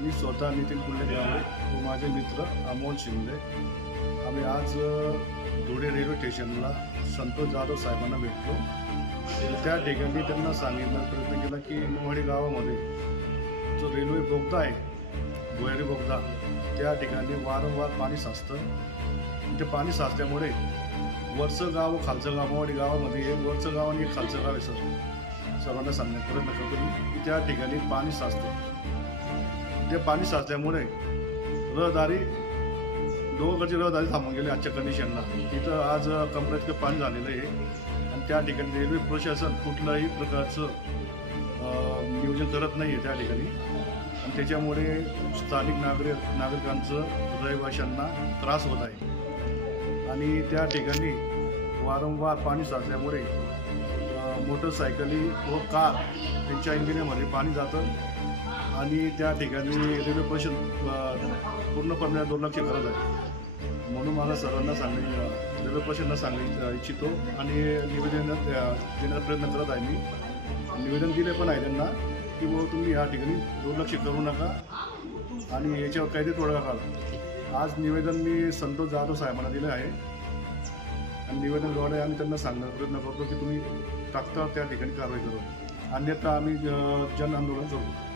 मी स्वतः नितीन कुल्ले गावडे व माझे मित्र अमोल शिंदे. आम्ही आज धुळे रेल्वे स्टेशनला संतोष जाधव साहेबांना भेटलो. त्या ठिकाणी त्यांना सांगितला प्रयत्न केला की मोहाडी गावामध्ये जो रेल्वे बोगदा आहे भुयारी बोगदा त्या ठिकाणी वारंवार पाणी साचतं. ते पाणी साचल्यामुळे वरचं गाव व खालचं गाव मोहडी गावामध्ये एक वरचं गाव आणि एक खालचं गाव आहे सर. सर्वांना सांगण्यात प्रयत्न करतो की त्या ठिकाणी पाणी साचतं. ते पाणी साचल्यामुळे रहदारी दोघांची रहदारी थांबून गेली आजच्या कंडिशनला तिथं आज कमरेत पाणी झालेलं आहे. आणि त्या ठिकाणी रेल्वे प्रशासन कुठल्याही प्रकारचं नियोजन करत नाही आहे त्या ठिकाणी. आणि त्याच्यामुळे स्थानिक नागरिक नागरिकांचं रहिवाशांना त्रास होत आहे. आणि त्या ठिकाणी वारंवार पाणी साचल्यामुळे मोटरसायकली व कार त्यांच्या इंजिनमध्ये पाणी जातं. आणि त्या ठिकाणी रेल्वे प्रशासन पूर्णपणे दुर्लक्ष करत आहे. म्हणून मला सर्वांना सांगणे रेल्वे प्रशासनाला सांगू इच्छितो आणि निवेदन देण्याचा प्रयत्न करत आहे मी. निवेदन दिले पण आहे त्यांना की बाबा तुम्ही या ठिकाणी दुर्लक्ष करू नका आणि याच्यावर काहीतरी तोडगा काढा. आज निवेदन मी संतोष जाधव साहेबांना दिलं आहे. आणि निवेदनद्वारे आम्ही त्यांना सांगण्याचा प्रयत्न करतो की तुम्ही तात्काळ त्या ठिकाणी कारवाई करू. अन्यथा आम्ही जन आंदोलन करू